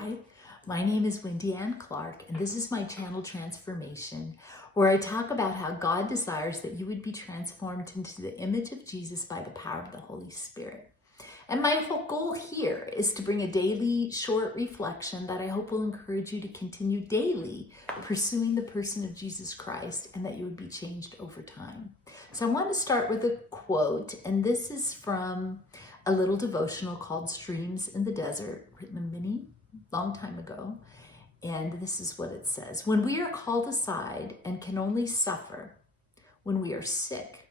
Hi, my name is Wendy Ann Clark, and this is my channel Transformation, where I talk about how God desires that you would be transformed into the image of Jesus by the power of the Holy Spirit. And my whole goal here is to bring a daily short reflection that I hope will encourage you to continue daily pursuing the person of Jesus Christ and that you would be changed over time. So I want to start with a quote, and this is from a little devotional called Streams in the Desert, written a long time ago. And this is what it says. When we are called aside and can only suffer, when we are sick,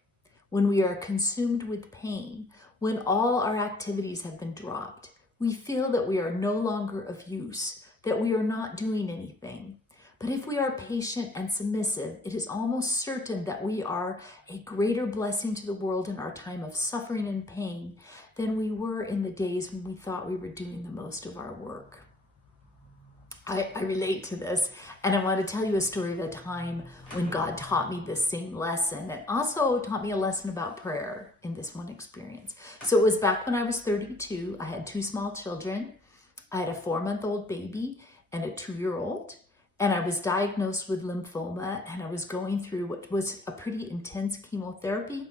when we are consumed with pain, when all our activities have been dropped, we feel that we are no longer of use, that we are not doing anything. But if we are patient and submissive, it is almost certain that we are a greater blessing to the world in our time of suffering and pain than we were in the days when we thought we were doing the most of our work. I relate to this, and I want to tell you a story of a time when God taught me this same lesson and also taught me a lesson about prayer in this one experience. So it was back when I was 32. I had two small children. I had a 4-month-old baby and a 2-year-old, and I was diagnosed with lymphoma, and I was going through what was a pretty intense chemotherapy,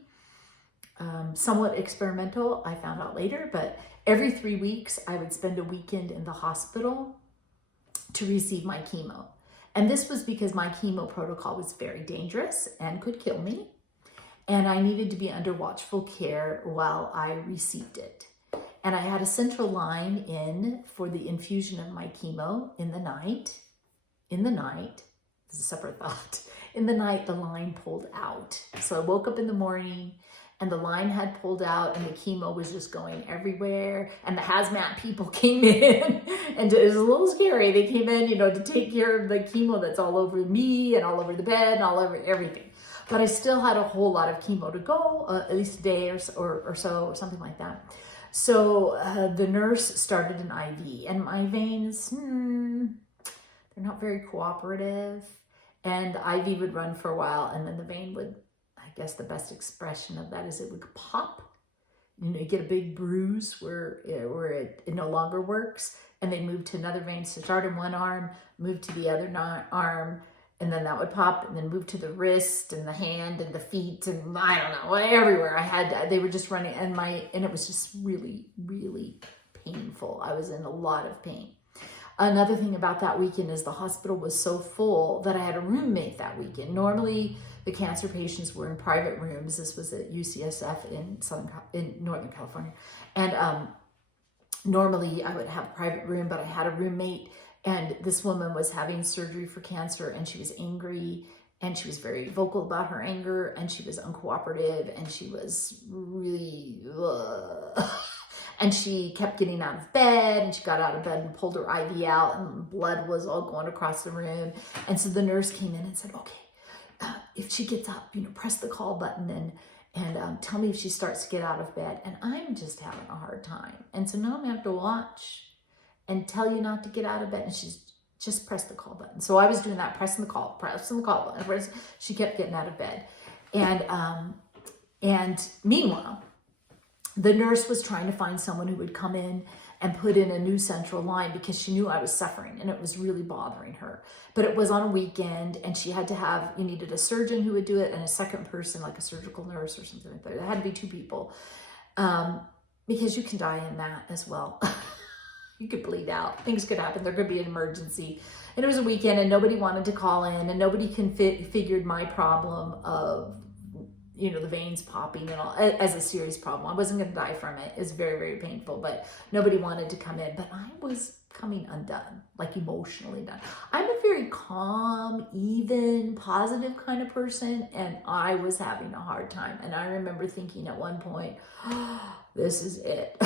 somewhat experimental, I found out later, but every 3 weeks I would spend a weekend in the hospital to receive my chemo. And this was because my chemo protocol was very dangerous and could kill me. And I needed to be under watchful care while I received it. And I had a central line in for the infusion of my chemo in the night, this is a separate thought. In the night, the line pulled out. So I woke up in the morning and the line had pulled out and the chemo was just going everywhere. And the hazmat people came in and it was a little scary. They came in, to take care of the chemo that's all over me and all over the bed and all over everything. But I still had a whole lot of chemo to go, at least a day or so, or something like that. So the nurse started an IV, and my veins, they're not very cooperative. And the IV would run for a while, and then the vein would, I guess the best expression of that is it would pop. You get a big bruise where it no longer works, and they move to another vein. So start in one arm, move to the other arm, and then that would pop, and then move to the wrist and the hand and the feet, and I don't know, everywhere. They were just running, and it was just really, really painful. I was in a lot of pain. Another thing about that weekend is the hospital was so full that I had a roommate that weekend. Normally, the cancer patients were in private rooms. This was at UCSF in Northern California. And normally I would have a private room, but I had a roommate, and this woman was having surgery for cancer, and she was angry, and she was very vocal about her anger, and she was uncooperative, and she was really... And she kept getting out of bed, and she got out of bed and pulled her IV out, and blood was all going across the room. And so the nurse came in and said, okay, if she gets up, press the call button and tell me if she starts to get out of bed. And I'm just having a hard time. And so now I'm gonna have to watch and tell you not to get out of bed. And she's just press the call button. So I was doing that, pressing the call button. She kept getting out of bed. And meanwhile, the nurse was trying to find someone who would come in and put in a new central line because she knew I was suffering and it was really bothering her. But it was on a weekend, and she had to you needed a surgeon who would do it and a second person, like a surgical nurse or something like that. There had to be 2 people because you can die in that as well. You could bleed out. Things could happen. There could be an emergency. And it was a weekend, and nobody wanted to call in, and nobody figured my problem of the veins popping and all as a serious problem. I wasn't going to die from it. It's very, very painful, but nobody wanted to come in. But I was coming undone, like emotionally done. I'm a very calm, even, positive kind of person, and I was having a hard time. And I remember thinking at one point, this is it.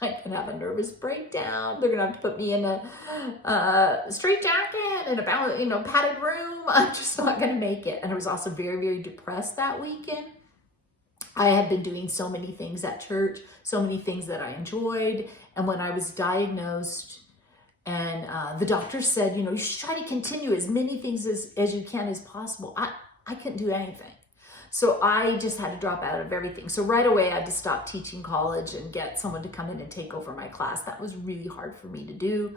I'm gonna have a nervous breakdown. They're gonna have to put me in a straight jacket and a padded room. I'm just not gonna make it. And I was also very, very depressed that weekend. I had been doing so many things at church, so many things that I enjoyed. And when I was diagnosed, and the doctor said, you should try to continue as many things as you can as possible. I couldn't do anything. So I just had to drop out of everything. So right away I had to stop teaching college and get someone to come in and take over my class. That was really hard for me to do.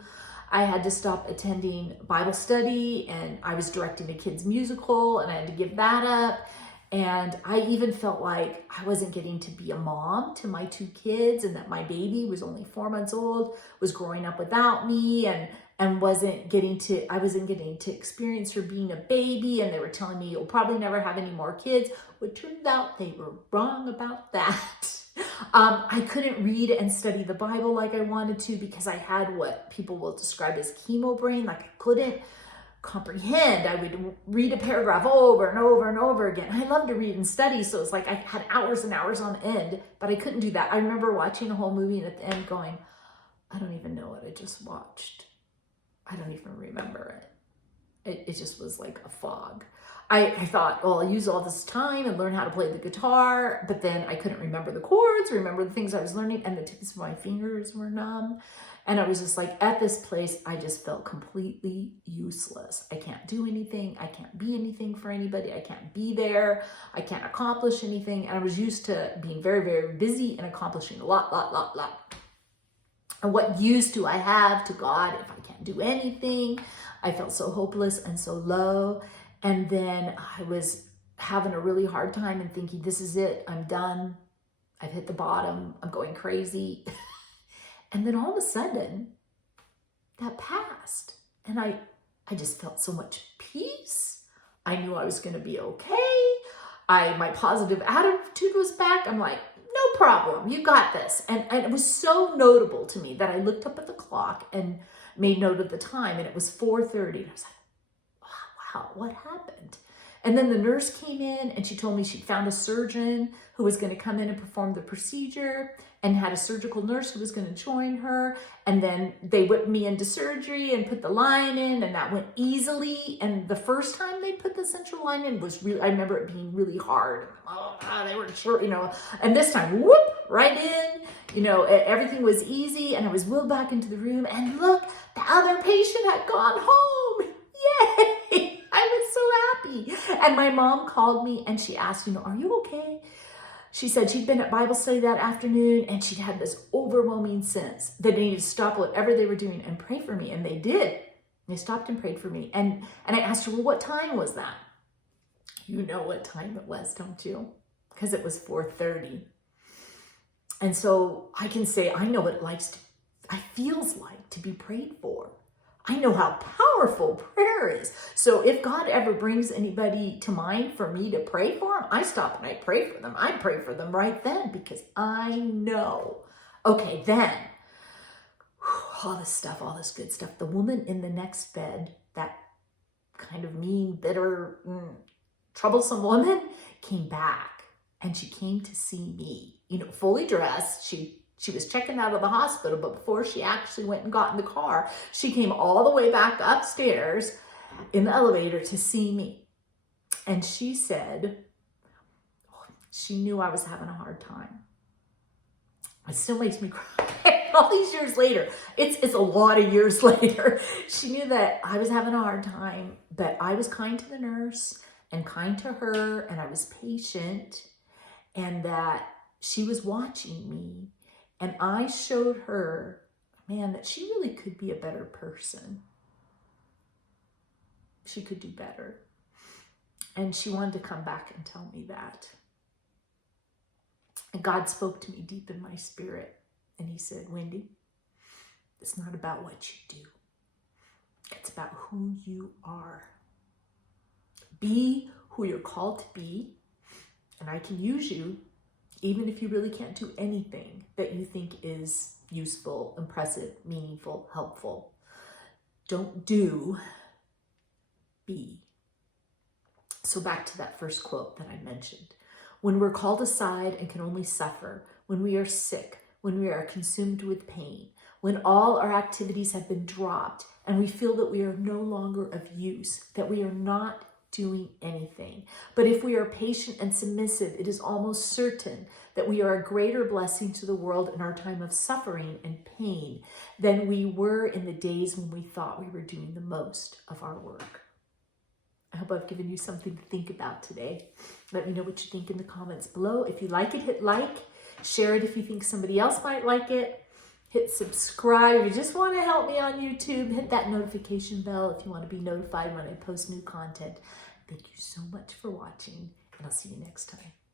I had to stop attending Bible study, and I was directing a kids musical and I had to give that up. And I even felt like I wasn't getting to be a mom to my 2 kids, and that my baby was only 4 months old, was growing up without me, and I wasn't getting to experience her being a baby. And they were telling me, you'll probably never have any more kids. Well, it turned out they were wrong about that. I couldn't read and study the Bible like I wanted to because I had what people will describe as chemo brain. Like I couldn't comprehend. I would read a paragraph over and over and over again. I love to read and study, so it's like I had hours and hours on end, but I couldn't do that. I remember watching a whole movie and at the end going, I don't even know what I just watched. I don't even remember it. It just was like a fog. I thought, well, I'll use all this time and learn how to play the guitar, but then I couldn't remember the chords, remember the things I was learning, and the tips of my fingers were numb. And I was just like, at this place, I just felt completely useless. I can't do anything. I can't be anything for anybody. I can't be there. I can't accomplish anything. And I was used to being very, very busy and accomplishing a lot. And what use do I have to God if I can't do anything? I felt so hopeless and so low. And then I was having a really hard time and thinking, this is it. I'm done. I've hit the bottom. I'm going crazy. And then all of a sudden, that passed. And I just felt so much peace. I knew I was going to be okay. My positive attitude was back. I'm like, no problem. You got this. And it was so notable to me that I looked up at the clock and made note of the time. And it was 4:30. And I was like, wow, what happened? And then the nurse came in and she told me she'd found a surgeon who was going to come in and perform the procedure, and had a surgical nurse who was going to join her. And then they whipped me into surgery and put the line in, and that went easily. And the first time they put the central line in was really, I remember it being really hard. Oh, God, they were sure, and this time, whoop, right in, everything was easy. And I was wheeled back into the room, and look, the other patient had gone home. Yay! I was so happy. And my mom called me and she asked, are you okay? She said she'd been at Bible study that afternoon and she'd had this overwhelming sense that they needed to stop whatever they were doing and pray for me. And they did. They stopped and prayed for me. And I asked her, well, what time was that? You know what time it was, don't you? Because it was 4:30. And so I can say, I know what it feels like to be prayed for. I know how powerful prayer is. So if God ever brings anybody to mind for me to pray for them, I stop and I pray for them. I pray for them right then because I know. Okay, then, all this good stuff. The woman in the next bed, that kind of mean, bitter, troublesome woman, came back and she came to see me, fully dressed. She was checking out of the hospital, but before she actually went and got in the car, she came all the way back upstairs in the elevator to see me. And she said, she knew I was having a hard time. It still makes me cry all these years later. It's a lot of years later. She knew that I was having a hard time, but I was kind to the nurse and kind to her, and I was patient, and that she was watching me. And I showed her, man, that she really could be a better person. She could do better. And she wanted to come back and tell me that. And God spoke to me deep in my spirit. And he said, Wendy, it's not about what you do. It's about who you are. Be who you're called to be. And I can use you even if you really can't do anything that you think is useful, impressive, meaningful, helpful. Don't do, be. So back to that first quote that I mentioned. When we're called aside and can only suffer, when we are sick, when we are consumed with pain, when all our activities have been dropped and we feel that we are no longer of use, that we are not doing anything. But if we are patient and submissive, it is almost certain that we are a greater blessing to the world in our time of suffering and pain than we were in the days when we thought we were doing the most of our work. I hope I've given you something to think about today. Let me know what you think in the comments below. If you like it, hit like. Share it if you think somebody else might like it. Hit subscribe. If you just want to help me on YouTube, hit that notification bell if you want to be notified when I post new content. Thank you so much for watching, and I'll see you next time.